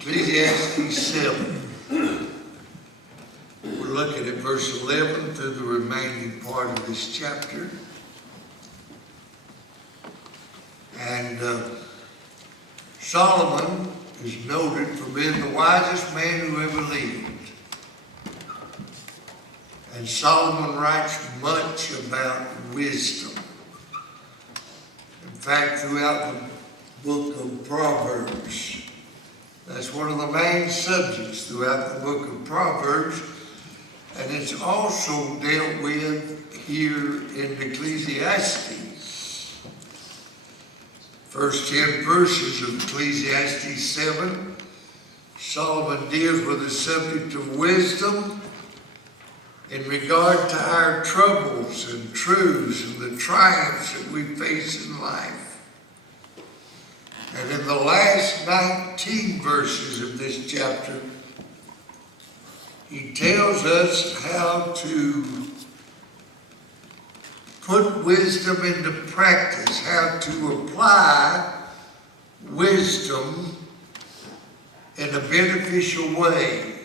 Ecclesiastes 7. We're looking at verse 11 through the remaining part of this chapter. And Solomon is noted for being the wisest man who ever lived. And Solomon writes much about wisdom. In fact, throughout the book of Proverbs, that's one of the main subjects throughout the book of Proverbs. And it's also dealt with here in Ecclesiastes. First 10 verses of Ecclesiastes 7, Solomon deals with the subject of wisdom in regard to our troubles and truths and the triumphs that we face in life. And in the last 19 verses of this chapter, he tells us how to put wisdom into practice, how to apply wisdom in a beneficial way,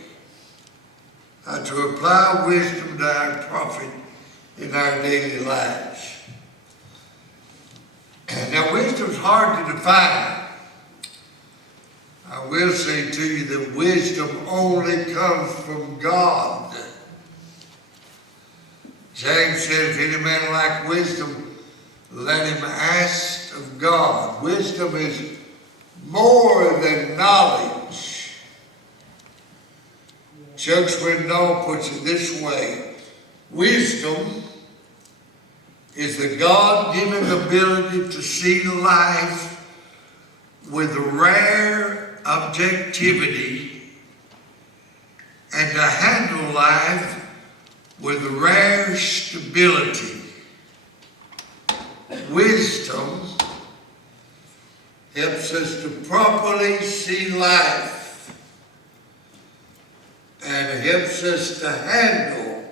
how to apply wisdom to our profit in our daily lives. Now, wisdom's hard to define. I will say to you that wisdom only comes from God. James said, if any man lack wisdom, let him ask of God. Wisdom is more than knowledge. Chuck Swindoll puts it this way: wisdom is the God-given ability to see life with rare objectivity and to handle life with rare stability. Wisdom helps us to properly see life and helps us to handle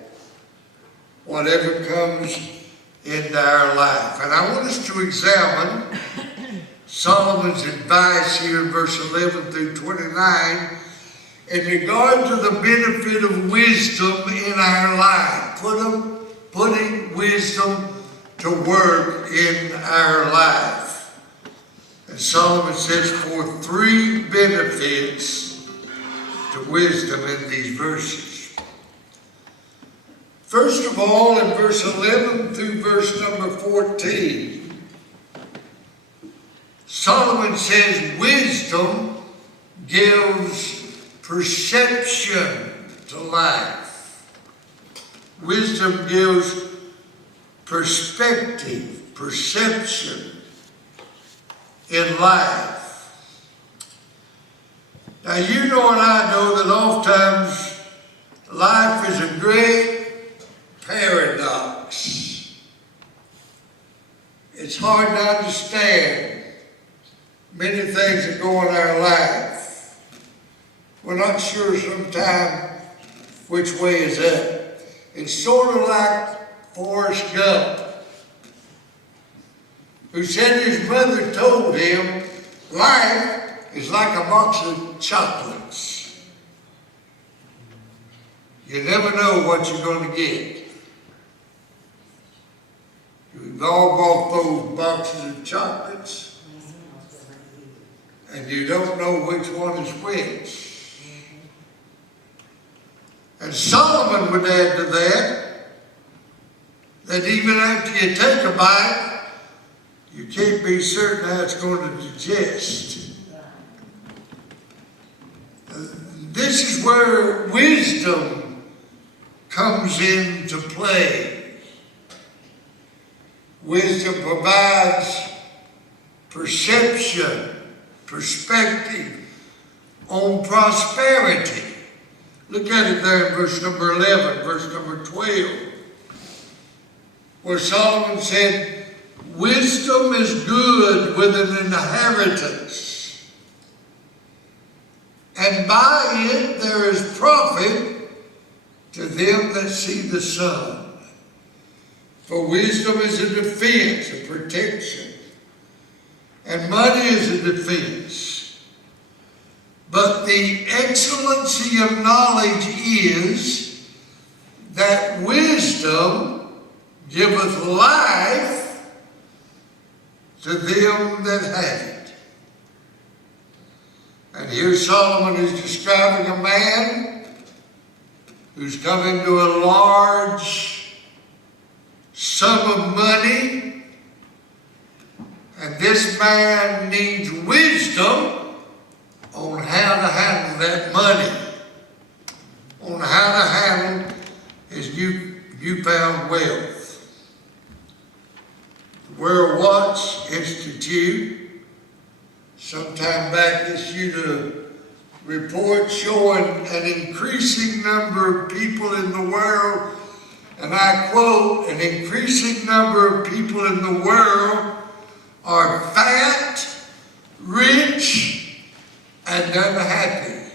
whatever comes into our life. And I want us to examine Solomon's advice here in verse 11 through 29 in regard to the benefit of wisdom in our life, putting wisdom to work in our life. And Solomon sets forth 3 benefits to wisdom in these verses. First of all, in verse 11 through verse number 14, Solomon says wisdom gives perception to life. Wisdom gives perspective, perception in life. Now, you know and I know that oftentimes life is a great paradox. It's hard to understand many things that go in our life. We're not sure sometimes which way is up. It's sort of like Forrest Gump, who said his mother told him life is like a box of chocolates. You never know what you're going to get. We've all bought those boxes of chocolates, and you don't know which one is which. And Solomon would add to that even after you take a bite, you can't be certain how it's going to digest. This is where wisdom comes into play. Wisdom provides perception, perspective on prosperity. Look at it there in verse number 11, verse number 12, where Solomon said, wisdom is good with an inheritance, and by it there is profit to them that see the sun. For wisdom is a defense, a protection, and money is a defense. But the excellency of knowledge is that wisdom giveth life to them that have it. And here Solomon is describing a man who's come into a large sum of money, and this man needs wisdom on how to handle that money, on how to handle his newfound wealth. The World Watch Institute sometime back issued a report showing an increasing number of people in the world, and I quote, an increasing number of people in the world are fat, rich, and unhappy.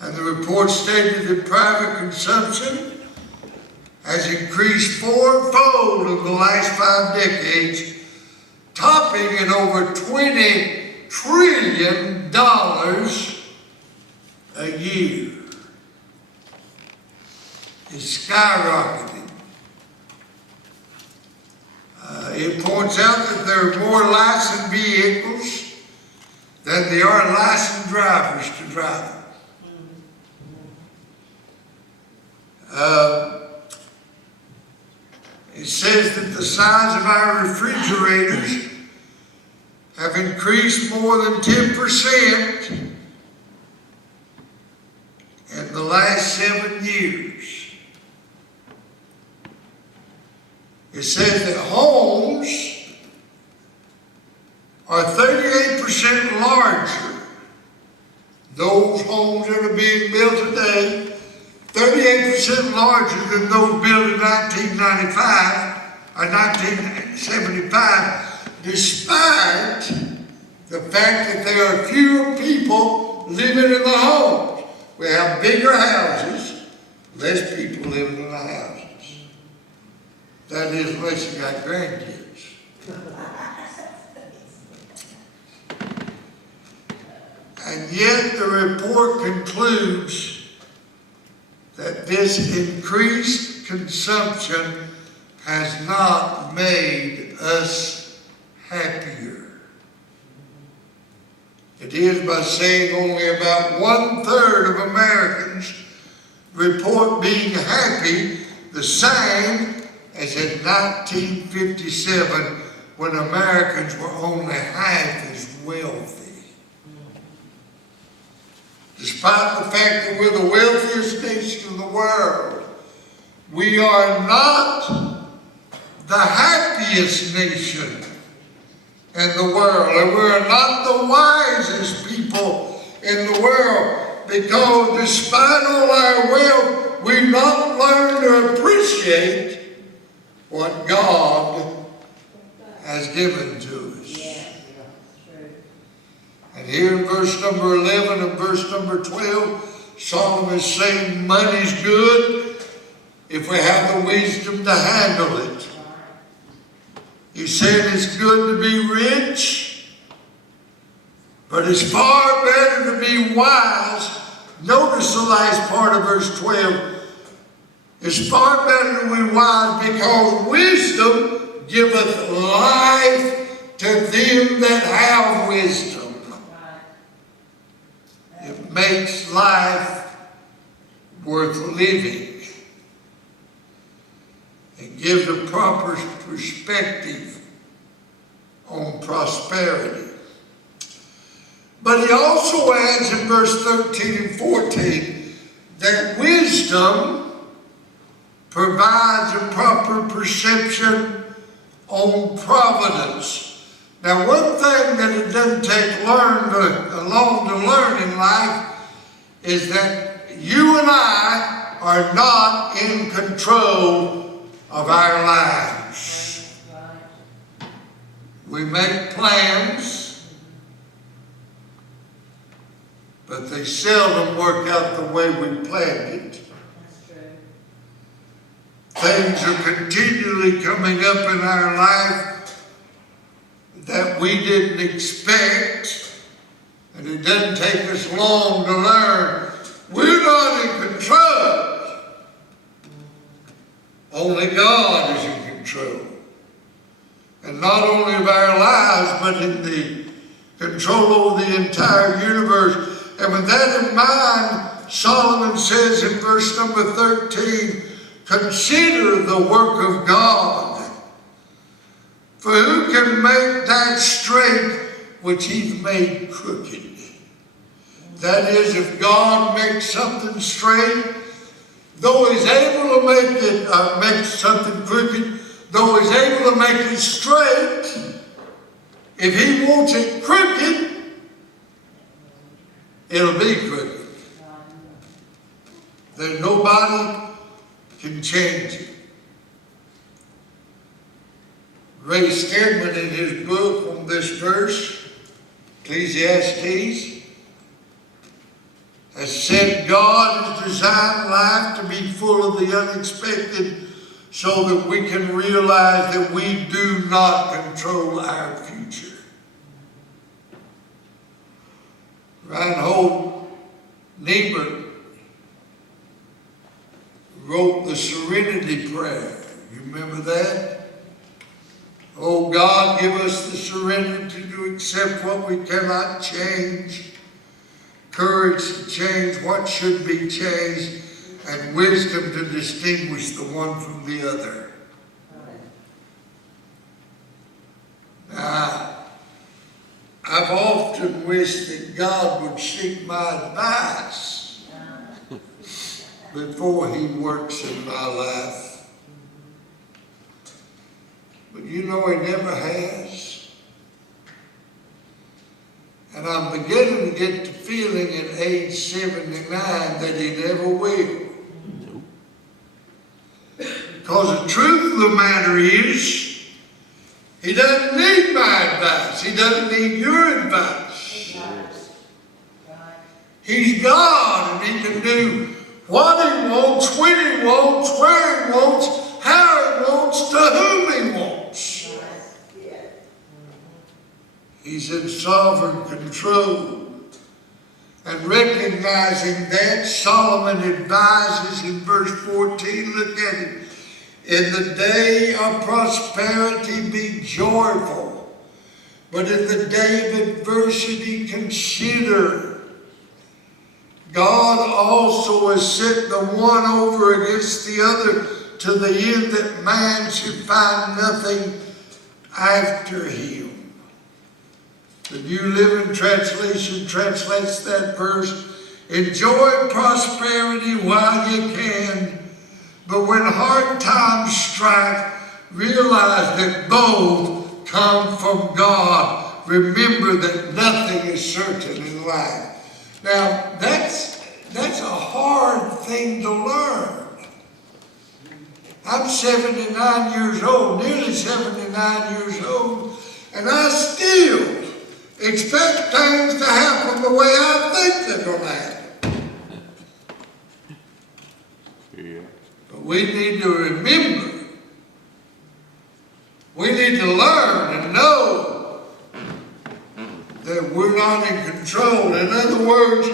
And the report stated that private consumption has increased fourfold in the last 5 decades, topping at over $20 trillion a year. It's skyrocketing. It points out that there are more licensed vehicles than there are licensed drivers to drive them. It says that the size of our refrigerators have increased more than 10% in the last 7 years. It says that homes are 38% larger. Those homes that are being built today, 38% larger than those built in 1995 or 1975, despite the fact that there are fewer people living in the homes. We have bigger houses, less people living in the houses. That is, unless you got grandkids. And yet the report concludes that this increased consumption has not made us happier. It is by saying only about 1/3 of Americans report being happy, the same as in 1957, when Americans were only half as wealthy. Despite the fact that we're the wealthiest nation in the world, we are not the happiest nation in the world. And we're not the wisest people in the world, because despite all our wealth, we've not learned to appreciate what God has given to us. And here in verse number 11 and verse number 12, Solomon is saying money's good if we have the wisdom to handle it. He said it's good to be rich, but it's far better to be wise. Notice the last part of verse 12. It's far better to be wise, because wisdom giveth life to them that have wisdom. It makes life worth living. It gives a proper perspective on prosperity. But he also adds in verse 13 and 14 that wisdom provides a proper perception on providence. Now, one thing that it doesn't take long to learn in life is that you and I are not in control of our lives. We make plans, but they seldom work out the way we planned it. Things are continually coming up in our life that we didn't expect. And It doesn't take us long to learn. We're not in control. Only God is in control. And not only of our lives, but in the control over the entire universe. And with that in mind, Solomon says in verse number 13, consider the work of God. For who can make that straight which he's made crooked? That is, if God makes something straight, though he's able to make something crooked, though he's able to make it straight, if he wants it crooked, it'll be crooked. There's nobody can change it. Ray Steadman, in his book on this verse, Ecclesiastes, has said God has designed life to be full of the unexpected so that we can realize that we do not control our future. Reinhold Niebuhr wrote the Serenity Prayer. You remember that? Oh God, give us the serenity to accept what we cannot change, courage to change what should be changed, and wisdom to distinguish the one from the other. Now, I've often wished that God would seek my advice before he works in my life. But you know he never has. And I'm beginning to get the feeling at age 79 that he never will. Because the truth of the matter is, he doesn't need my advice. He doesn't need your advice. He's God, and he can do what he wants, when he wants, where he wants, how he wants, to whom he wants. He's in sovereign control. And recognizing that, Solomon advises in verse 14, look at it. In the day of prosperity be joyful, but in the day of adversity consider. God also has set the one over against the other to the end that man should find nothing after him. The New Living Translation translates that verse, enjoy prosperity while you can, but when hard times strike, realize that both come from God. Remember that nothing is certain in life. Now, that's a hard thing to learn. I'm 79 years old, nearly 79 years old, and I still expect things to happen the way I think they're going to happen. Yeah. But we need to remember, we need to learn and know that we're not in control. In other words,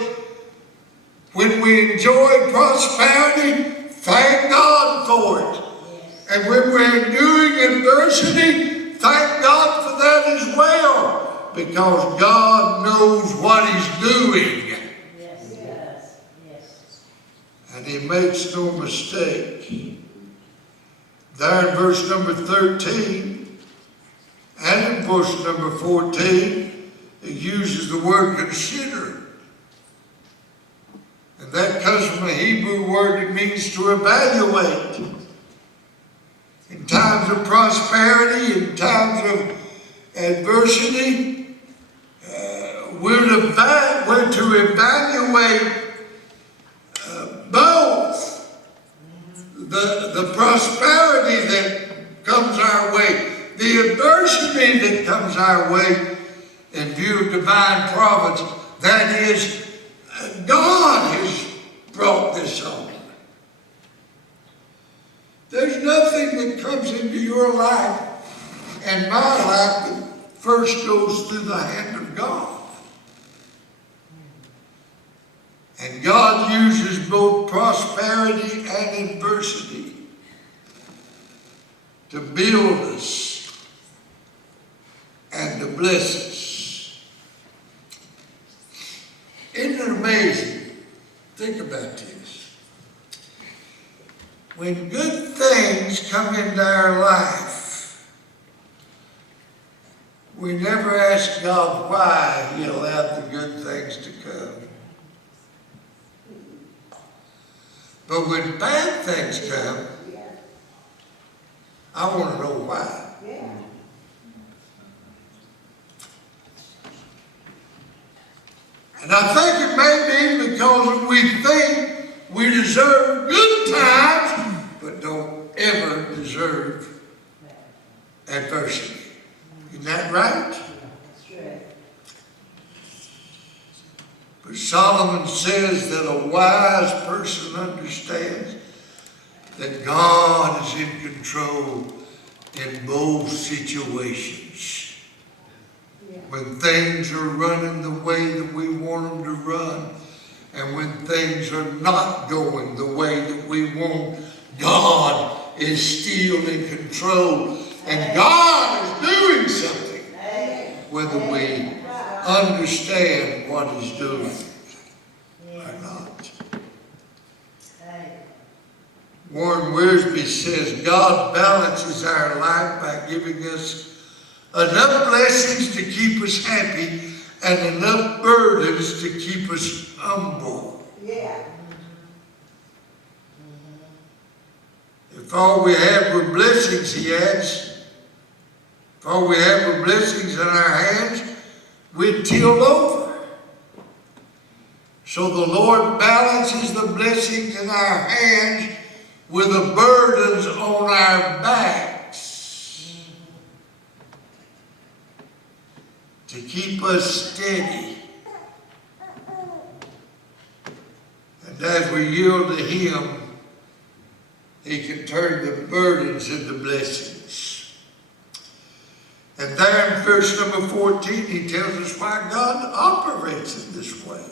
when we enjoy prosperity, thank God for it. And when we're enduring adversity, thank God for that as well. Because God knows what he's doing. Yes, yes, yes. And he makes no mistake. There in verse number 13 and in verse number 14, it uses the word consider. And that comes from a Hebrew word that means to evaluate. In times of prosperity, in times of adversity, we're to evaluate both the prosperity that comes our way, the adversity that comes our way in view of divine providence. That is, God has brought this on. There's nothing that comes into your life and my life that first goes through the hand of God. And God uses both prosperity and adversity to build us and to bless us. Isn't it amazing? Think about this. When good things come into our life, we never ask God why He allowed the good things to come. But when bad things come, I want to know why. And I think it may be because we think we deserve good times, but don't ever deserve adversity. Isn't that right? But Solomon says that a wise person understands that God is in control in both situations. When things are running the way that we want them to run, and when things are not going the way that we want, God is still in control. And God is doing something, whether we understand what He's doing or not. Warren Wiersbe says, God balances our life by giving us enough blessings to keep us happy and enough burdens to keep us humble. If all we have were blessings, he adds, if all we have were blessings in our hands, we'd till over. So the Lord balances the blessings in our hands with the burdens on our backs to keep us steady. And as we yield to Him, He can turn the burdens into blessings. And there in verse number 14, He tells us why God operates in this way.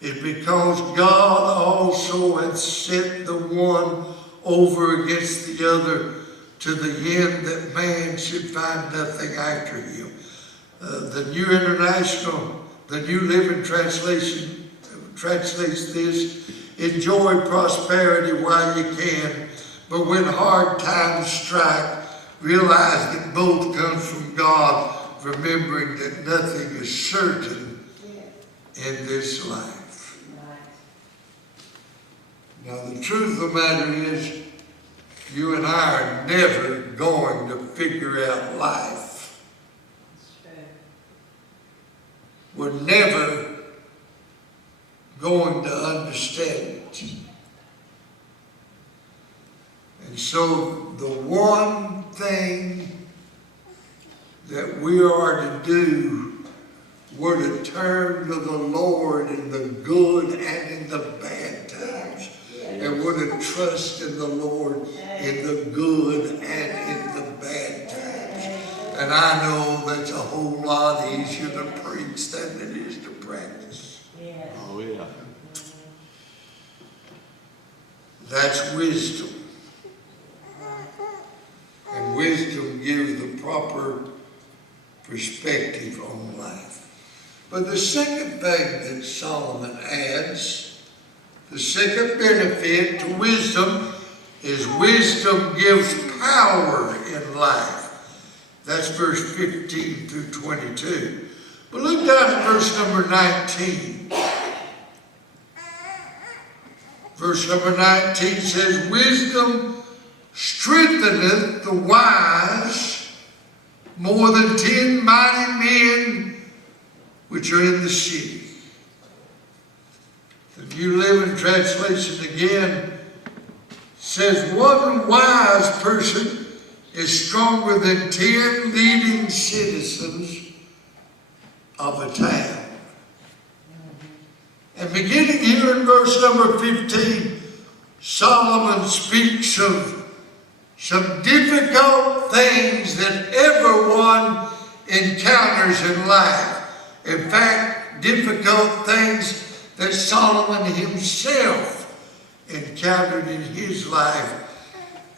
It's because God also hath set the one over against the other, to the end that man should find nothing after him. The New Living Translation translates this: enjoy prosperity while you can, but when hard times strike, realize that both come from God, remembering that nothing is certain in this life. Now, the truth of the matter is, you and I are never going to figure out life. We're never going to understand it. And so the one thing that we are to do, we're to turn to the Lord in the good and in the bad times. And we're to trust in the Lord in the good and in the bad times. And I know that's a whole lot easier to preach than it is to practice. Oh, yeah. That's wisdom. And wisdom gives the proper perspective on life. But the second thing that Solomon adds, the second benefit to wisdom, is wisdom gives power in life. That's verse 15 through 22. But look down at verse number 19. Verse number 19 says, wisdom strengtheneth the wise more than 10 mighty men which are in the city. The New Living Translation again says, one wise person is stronger than 10 leading citizens of a town. And beginning here in verse number 15, Solomon speaks of some difficult things that everyone encounters in life. In fact, difficult things that Solomon himself encountered in his life.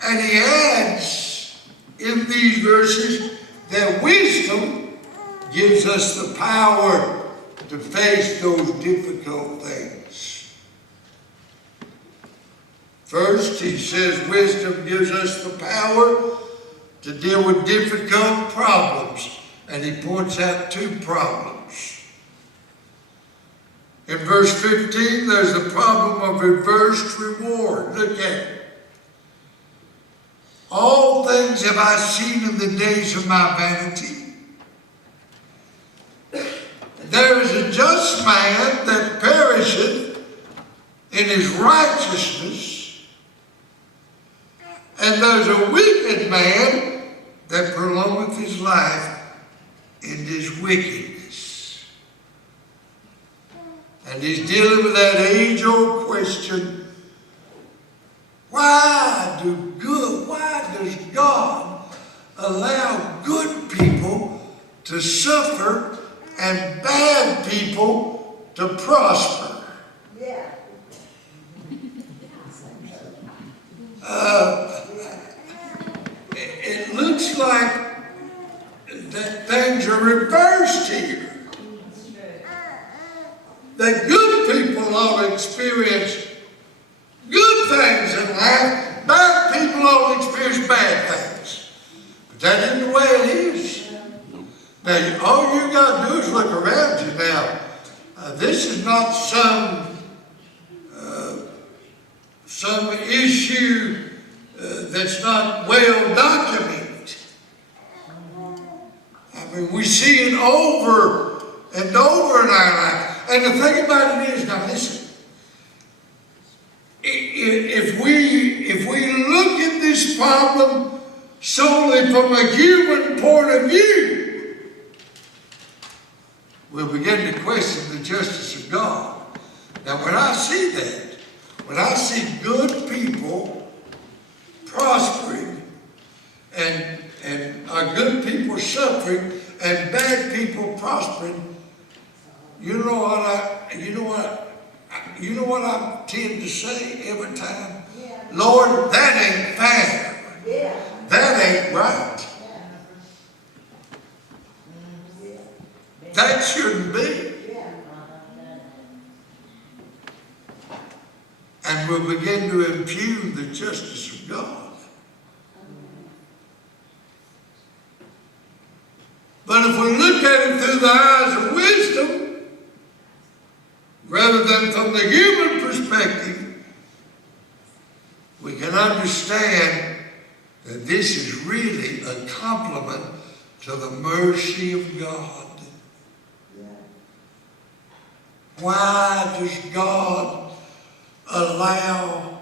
And he adds in these verses that wisdom gives us the power to face those difficult things. First, he says wisdom gives us the power to deal with difficult problems. And he points out two problems. In verse 15, there's the problem of reversed reward. Look at it. All things have I seen in the days of my vanity. There is a just man that perisheth in his righteousness, and there's a wicked man that prolongeth his life in his wickedness. And he's dealing with that age-old question, why does God allow good people to suffer and bad people to prosper? Yeah. It looks like that things are reversed here. That good people ought to experience good things in life, bad people ought to experience bad things. But that isn't the way it is. Now, all you got to do is look around you now. This is not some issue that's not well documented. I mean, we see it over and over in our life. And the thing about it is, now listen, if we look at this problem solely from a human point of view, we'll begin to question the justice of God. Now, when I see that, when I see good people prospering and good people suffering and bad people prospering, you know what I tend to say every time? Yeah. Lord, that ain't fair. Yeah. That ain't right. Yeah. That shouldn't be. Yeah. And we'll begin to impugn the justice of God. But if we look at it through the eyes of wisdom, rather than from the human perspective, we can understand that this is really a compliment to the mercy of God. Yeah. Why does God allow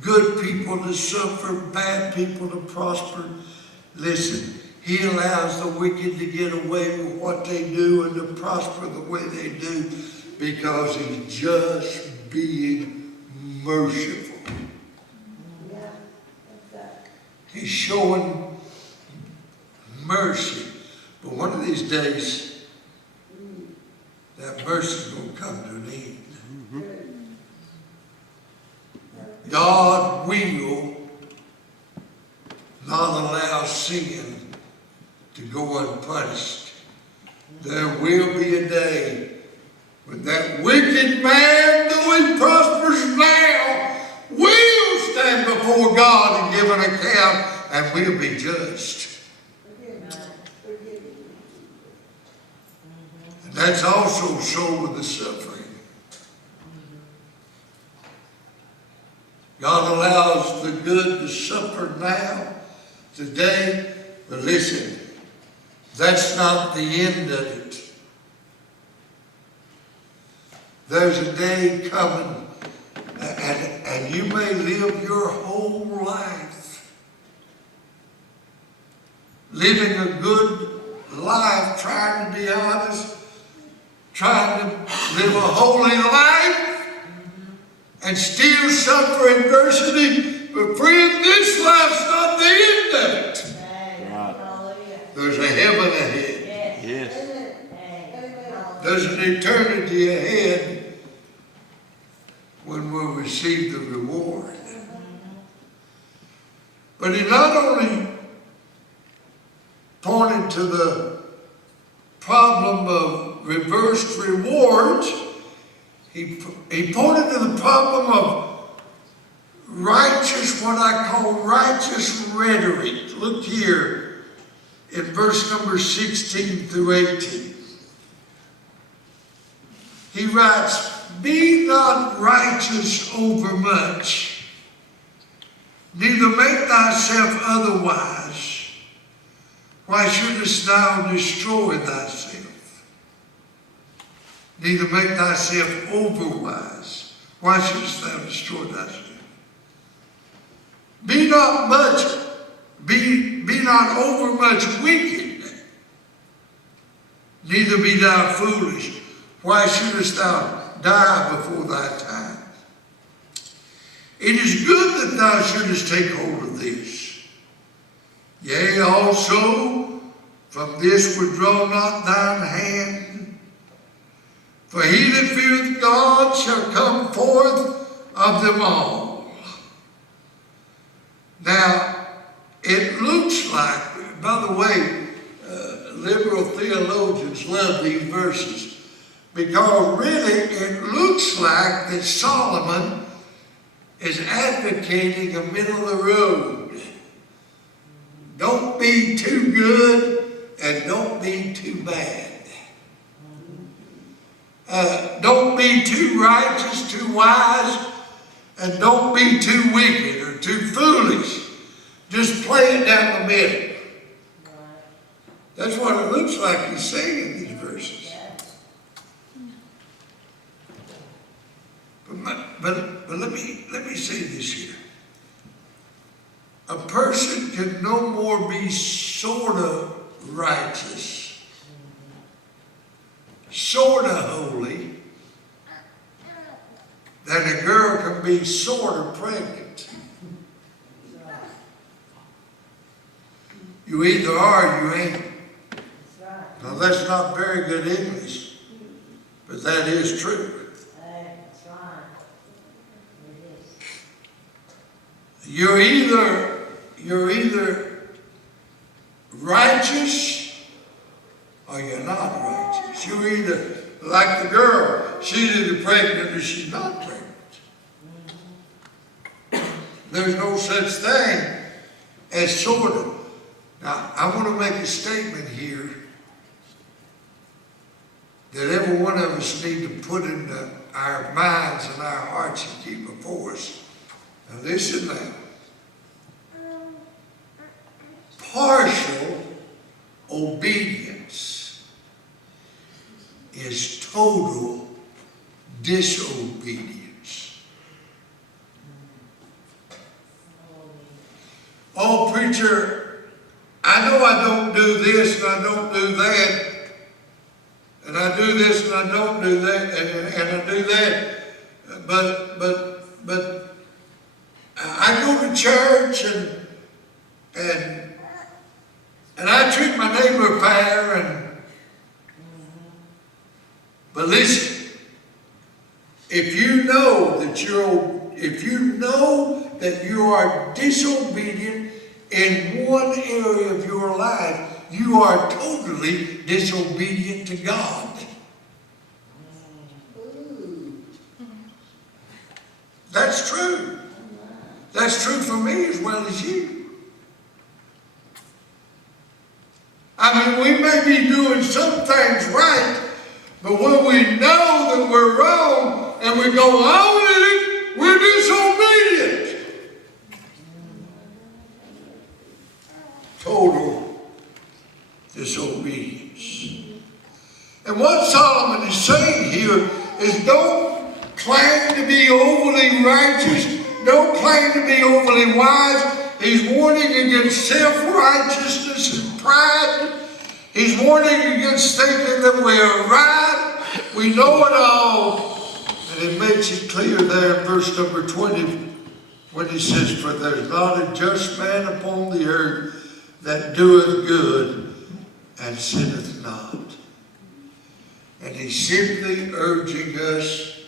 good people to suffer, bad people to prosper? Listen, He allows the wicked to get away with what they do and to prosper the way they do because He's just being merciful. He's showing mercy. But one of these days, that mercy is going to come to an end. God will not allow sin to go unpunished. There will be a day when that wicked man, though he prospers now, will stand before God and give an account, and will be judged. And that's also so with the suffering. God allows the good to suffer now, today, but listen, that's not the end of it. There's a day coming, and you may live your whole life living a good life, trying to be honest, trying to live a holy life, and still suffer adversity. But friend, this life's not the end of it. There's a heaven ahead. Yes. There's an eternity ahead when we'll receive the reward. But he not only pointed to the problem of reversed rewards, he pointed to the problem of righteous, what I call righteous rhetoric. Look here in verse number 16 through 18. He writes, "Be not righteous over much, neither make thyself otherwise. Why shouldest thou destroy thyself? Neither make thyself overwise. Why shouldest thou destroy thyself? Be not overmuch wicked, neither be thou foolish. Why shouldest thou die before thy time? It is good that thou shouldest take hold of this. Yea, also from this withdraw not thine hand. For he that feareth God shall come forth of them all." Now, it looks like, by the way, liberal theologians love these verses, because really it looks like that Solomon is advocating a middle of the road. Don't be too good and don't be too bad. Don't be too righteous, too wise, and don't be too wicked or too foolish. Just play it down the middle. That's what it looks like he's saying in these verses. But let me say this here. A person can no more be sort of righteous, sort of holy, than a girl can be sort of pregnant. You either are or you ain't. Now that's not very good English, but that is true. You're either righteous or you're not righteous. You're either like the girl, she's either pregnant or she's not pregnant. There's no such thing as sort of. Now, I want to make a statement here that every one of us need to put in our minds and our hearts and keep before us. Now listen now. Partial obedience is total disobedience. Oh, preacher, I know I don't do this and I don't do that, and I do this and I don't do that, and I do that, but I go to church and I treat my neighbor fair, but listen, if you know that you are disobedient in one area of your life, you are totally disobedient to God. That's true. That's true for me as well as you. I mean, we may be doing some things right, but when we know that we're wrong and we go on with it, we're disobedient. Total disobedience. And what Solomon is saying here is don't claim to be overly righteous, don't claim to be overly wise. He's warning against self-righteousness and pride. He's warning against thinking that we are right, we know it all. And it makes it clear there in verse number 20 when he says, "For there's not a just man upon the earth that doeth good and sinneth not." And he's simply urging us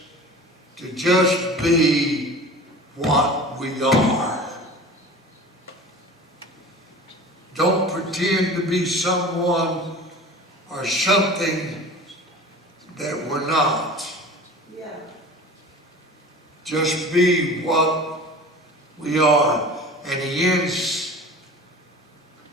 to just be what we are. Don't pretend to be someone or something that we're not. Yeah. Just be what we are. And he ends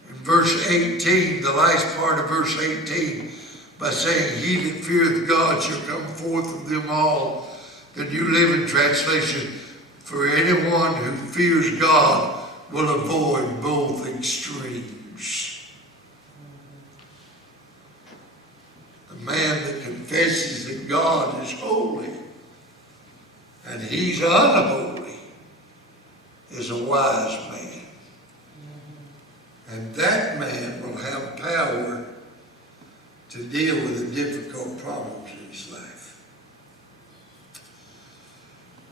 in verse 18, the last part of verse 18, by saying, he that feareth God shall come forth of them all. The New Living Translation, for anyone who fears God will avoid both extremes. The man that confesses that God is holy and he's unholy is a wise man. And that man will have power to deal with the difficult problems in his life.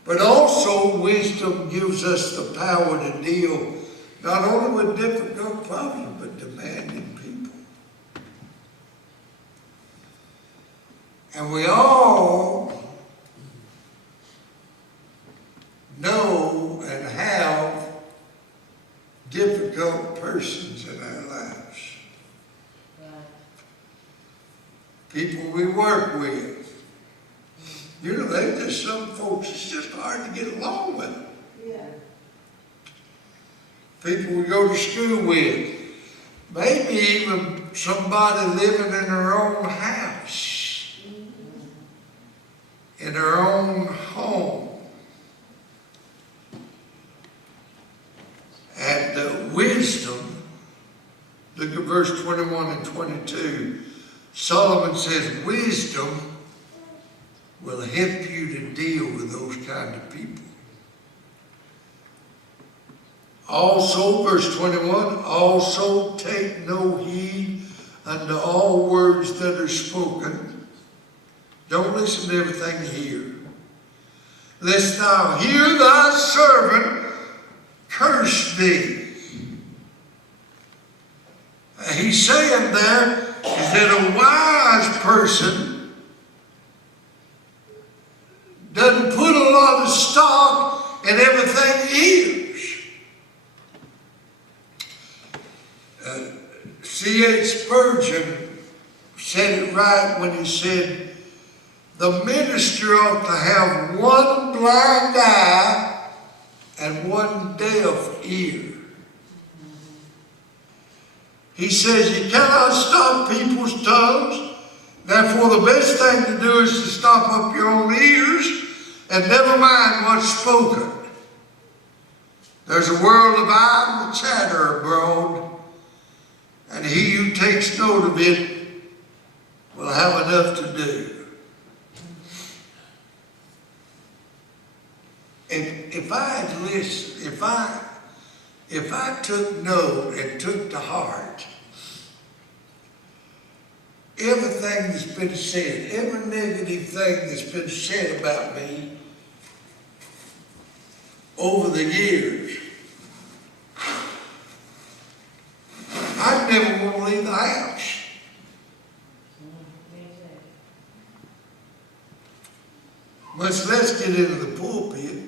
But also, wisdom gives us the power to deal not only with difficult problems, but demanding people. And we all know and have difficult persons in our lives. People we work with. You know, there's some folks it's just hard to get along with. Yeah. People we go to school with. Maybe even somebody living in their own house. In their own home. And wisdom, look at verse 21 and 22. Solomon says, wisdom will help you to deal with those kind of people. Also, verse 21, also take no heed unto all words that are spoken. Don't listen to everything you hear. Lest thou hear thy servant curse thee. He's saying there is that a wise person doesn't put a lot of stock in everything he hears. C.H. Spurgeon said it right when he said, the minister ought to have one blind eye and one deaf ear. He says you cannot stop people's tongues. Therefore, the best thing to do is to stop up your own ears and never mind what's spoken. There's a world of idle chatter abroad, and he who takes note of it will have enough to do. If I had listened, if I took note and took to heart everything that's been said, every negative thing that's been said about me over the years, I'd never want to leave the house. Much less get into the pulpit.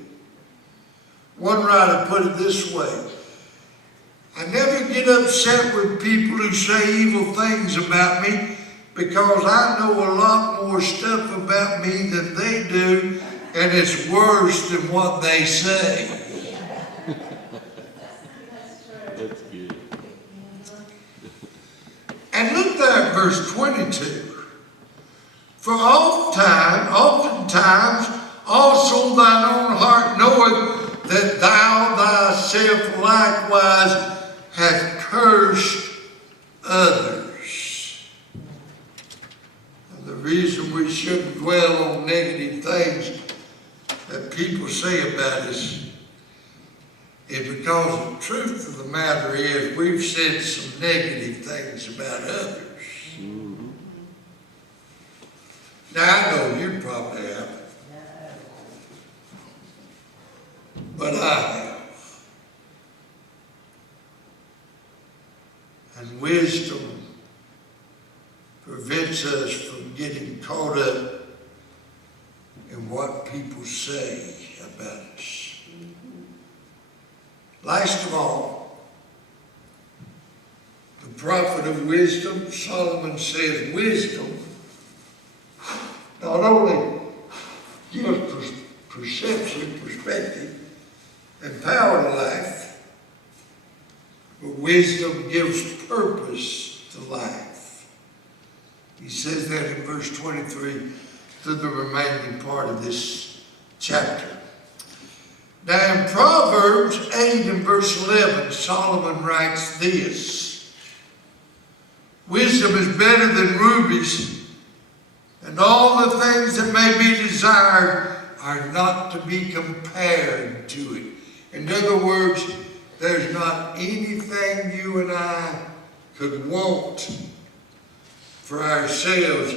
One writer put it this way: I never get upset with people who say evil things about me because I know a lot more stuff about me than they do, and it's worse than what they say. That's good. And look there at verse 22. For oftentimes also thine own heart knoweth that thou thyself likewise hast cursed others. And the reason we shouldn't dwell on negative things that people say about us is because the truth of the matter is we've said some negative things about others. Mm-hmm. Now I know you probably haven't, but I have. And wisdom prevents us from getting getting caught up in what people say about us. Last of all, the prophet of wisdom, Solomon says wisdom not only gives perception, perspective, and power to life, but wisdom gives purpose to life. He says that in verse 23 through the remaining part of this chapter. Now in Proverbs 8 and verse 11, Solomon writes this: wisdom is better than rubies, and all the things that may be desired are not to be compared to it. In other words, there's not anything you and I could want for ourselves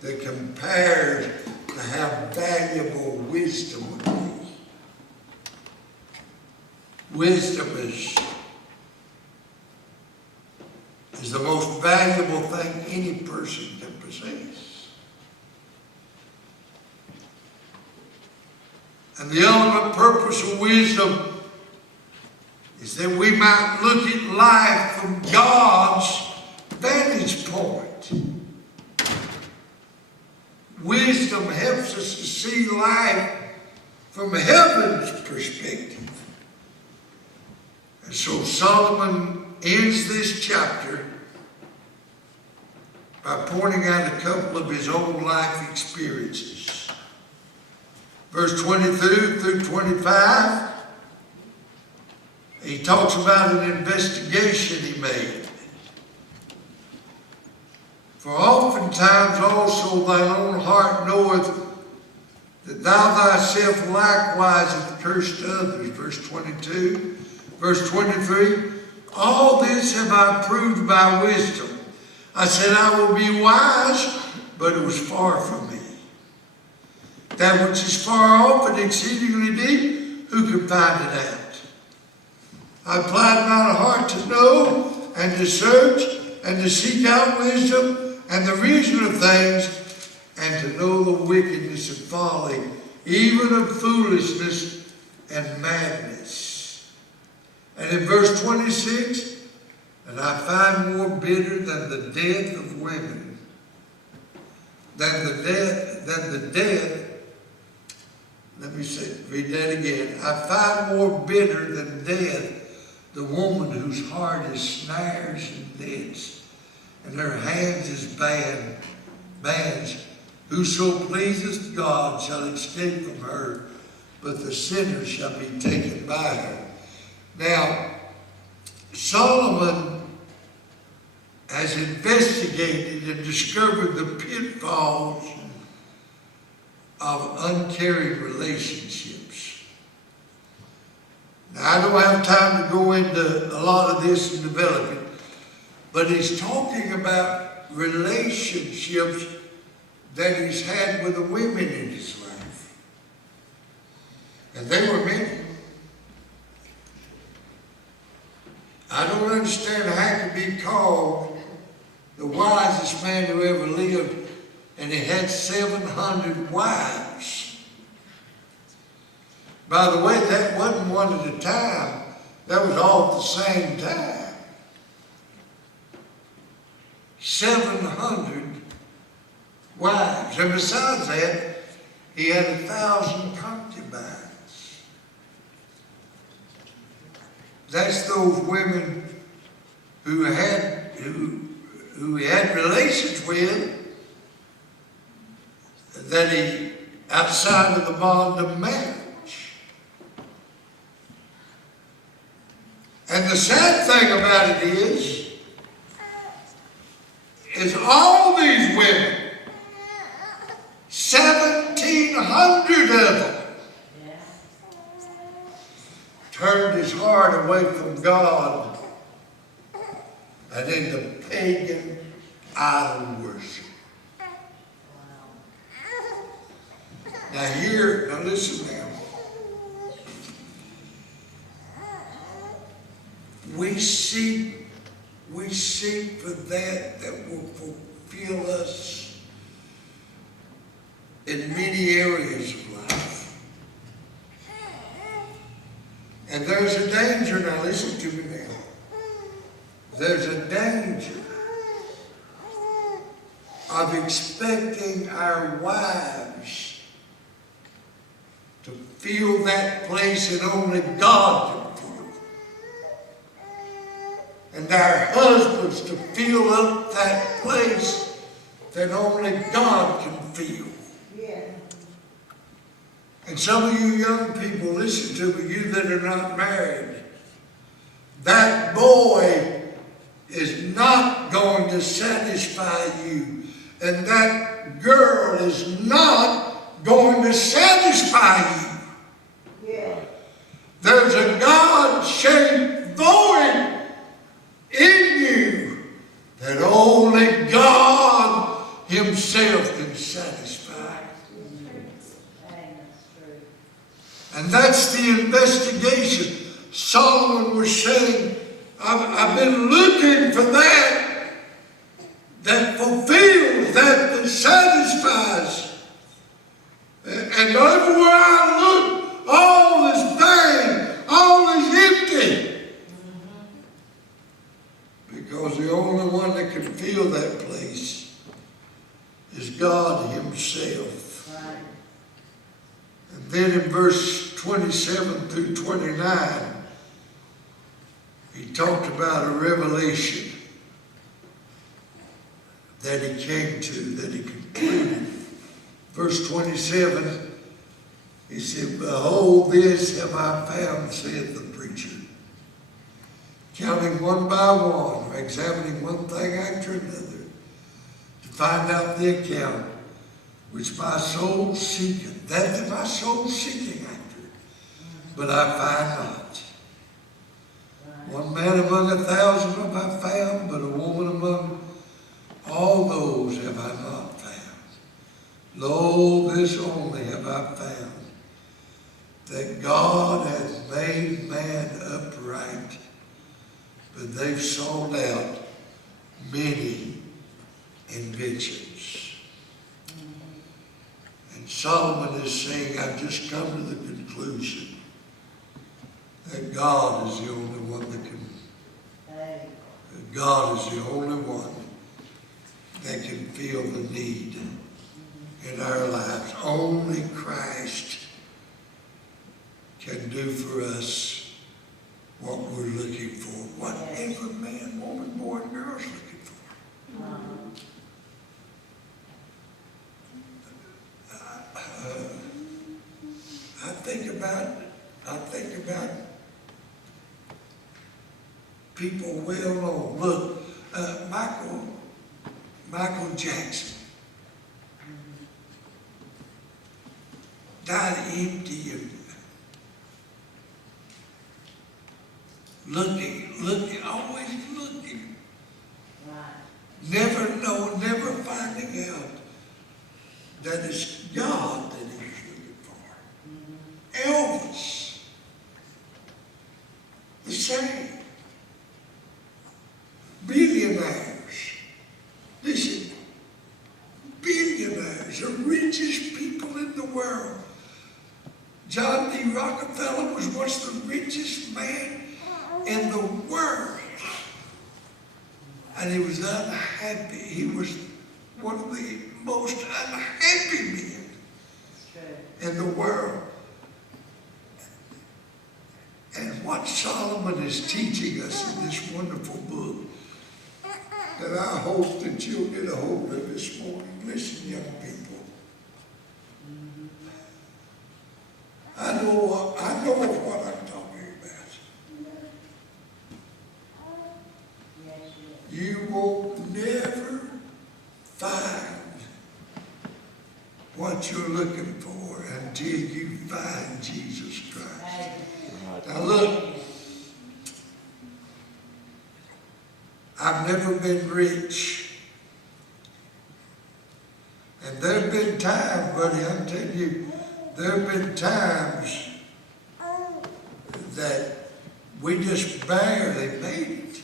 that compares to how valuable wisdom would be. Wisdom is the most valuable thing any person can possess. And the ultimate purpose of wisdom is that we might look at life from God's vantage point. Wisdom helps us to see life from heaven's perspective. And so Solomon ends this chapter by pointing out a couple of his own life experiences. Verse 22 through 25, he talks about an investigation he made. For oftentimes also thine own heart knoweth that thou thyself likewise hast cursed others. Verse 22. Verse 23. All this have I proved by wisdom. I said I will be wise, but it was far from me. That which is far off and exceedingly deep, who can find it out? I applied my heart to know and to search and to seek out wisdom and the reason of things, and to know the wickedness and folly, even of foolishness and madness. And in verse 26, and I find more bitter than the death of women, than the death, read that again. I find more bitter than death the woman whose heart is snares and nets, and her hands is bands. Whoso pleaseth God shall escape from her, but the sinner shall be taken by her. Now, Solomon has investigated and discovered the pitfalls of uncaring relationships. Now, I don't have time to go into a lot of this and develop it, but he's talking about relationships that he's had with the women in his life. And they were many. I don't understand how he could be called the wisest man who ever lived, and he had 700 wives. By the way, that wasn't one at a time. That was all at the same time. 700 wives. And besides that, he had 1,000 concubines. That's those women who he had relations with that he, outside of the bond of marriage. And the sad thing about it is all these women, 1,700 of them, turned his heart away from God and into pagan idol worship. Now listen now. We seek for that will fulfill us in many areas of life. And there's a danger, now listen to me now. There's a danger of expecting our wives to fill that place that only God can fill. And our husbands to fill up that place that only God can fill. Yeah. And some of you young people, listen to me, you that are not married, that boy is not going to satisfy you. And that girl is not going to satisfy you. Yeah. There's a God-shaped void in you that only God Himself can satisfy. And that's the investigation. Solomon was saying, I've been looking for that fulfills, that satisfies. And everywhere I look, all is vain, all is empty. Because the only one that can fill that place is God Himself. Right. And then in verse 27 through 29, he talked about a revelation that he came to, that he concluded. Verse 27, he said, "Behold, this have I found, saith the preacher, counting one by one, or examining one thing after another, to find out the account which my soul seeketh, that my soul seeking after, but I find not. One man among 1,000 have I found, but a woman among all those have I not found. Lo, this only have I found, that God hath made man upright, but they've sought out many inventions." And Solomon is saying, I've just come to the conclusion that God is the only one that can, God is the only one that can feel the need in our lives. Only Christ can do for us what we're looking for, what every man, woman, boy, and girl is looking for. I think about people well known. Look, Michael Jackson died empty and looking, always looking. Never finding out that it's God that he's looking for. Elvis, the same. Billionaires, listen, billionaires, the richest people in the world. John D. Rockefeller was once the richest man in the world. And he was unhappy. He was one of the most unhappy men in the world. And what Solomon is teaching us in this wonderful book, that I hope that you'll get a hold of this morning. Listen, young people. I know of what I'm talking about. You will never find what you're looking for until you find Jesus Christ. Now look, I've never been rich. And there have been times, buddy, I'm telling you, there have been times that we just barely made it.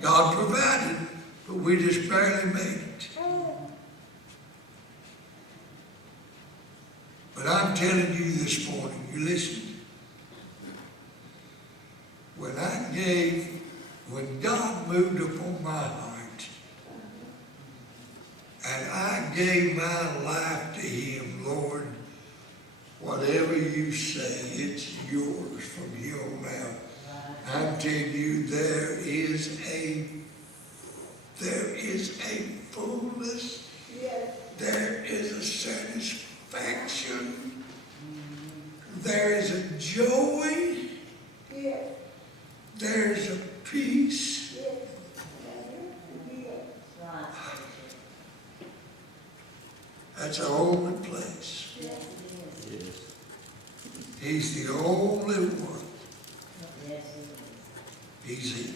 God provided, but we just barely made it. I'm telling you this morning, you listen. When God moved upon my heart, and I gave my life to Him, Lord, whatever you say, it's yours from here on out. I'm telling you, there is a fullness, there is a satisfaction, there is a joy, there is a peace. That's our only place. Yes. He's the only one. He's it.